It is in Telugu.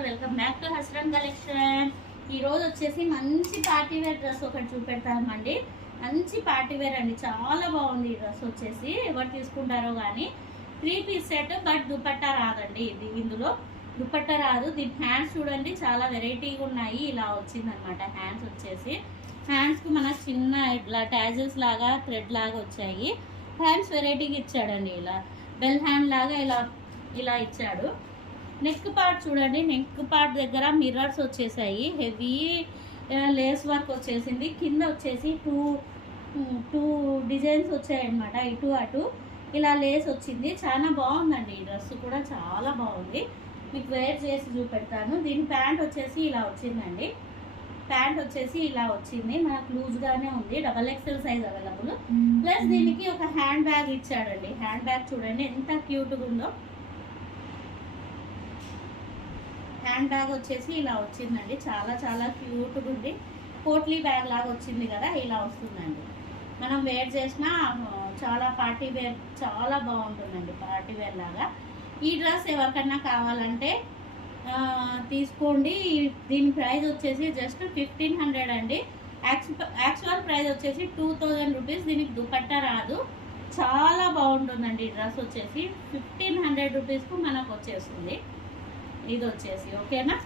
ఆల్, వెల్కమ్ బ్యాక్ టు హస్రన్ కలెక్షన్. ఈరోజు వచ్చేసి మంచి పార్టీ వేర్ డ్రెస్ ఒకటి చూపెడతామండి. మంచి పార్టీ వేర్ అండి, చాలా బాగుంది ఈ డ్రెస్ వచ్చేసి. ఎవరు తీసుకుంటారో కానీ 3 పీస్ సెట్, బట్ దుపట్టా రాదండి. ఇందులో దుపట్టా రాదు. దీని హ్యాండ్స్ చూడండి, చాలా వెరైటీగా ఉన్నాయి. ఇలా వచ్చిందనమాట హ్యాండ్స్ వచ్చేసి. హ్యాండ్స్కి మన చిన్న ఇట్లా ట్యాజిల్స్ లాగా థ్రెడ్ లాగా వచ్చాయి. హ్యాండ్స్ వెరైటీగా ఇచ్చాడండి, ఇలా బెల్ హ్యాండ్ లాగా ఇలా ఇచ్చాడు. నెక్ పార్ట్ చూడండి, నెక్ పార్ట్ దగ్గర మిర్రర్స్ వచ్చేసాయి. హెవీ లేస్ వర్క్ వచ్చేసింది. కింద వచ్చేసి టూ డిజైన్స్ వచ్చాయన్నమాట, ఇటు అటు ఇలా లేస్ వచ్చింది. చాలా బాగుందండి ఈ డ్రెస్ కూడా, చాలా బాగుంది. మీకు వేర్ చేసి చూపెడతాను. దీని ప్యాంట్ వచ్చేసి ఇలా వచ్చిందండి. ప్యాంట్ వచ్చేసి ఇలా వచ్చింది, మనకు లూజ్గానే ఉంది. XXL size available. ప్లస్ దీనికి ఒక హ్యాండ్ బ్యాగ్ ఇచ్చాడండి. హ్యాండ్ బ్యాగ్ చూడండి ఎంత క్యూట్గా ఉందో. హ్యాండ్ బ్యాగ్ వచ్చేసి ఇలా వచ్చిందండి, చాలా చాలా క్యూట్గా ఉంది. పోట్లీ బ్యాగ్ లాగా వచ్చింది కదా, ఇలా వస్తుందండి. మనం వేర్ చేసిన చాలా పార్టీ వేర్, చాలా బాగుంటుందండి పార్టీ వేర్ లాగా. ఈ డ్రెస్ ఎవరికన్నా కావాలంటే తీసుకోండి. దీని ప్రైస్ వచ్చేసి జస్ట్ 1500 అండి. యాక్చువల్ ప్రైస్ వచ్చేసి 2000 రూపీస్. దీనికి దుపట్టా రాదు. చాలా బాగుంటుందండి ఈ డ్రెస్ వచ్చేసి. 1500 రూపీస్కు మనకు వచ్చేస్తుంది ఇది వచ్చేసి. ఓకేనా?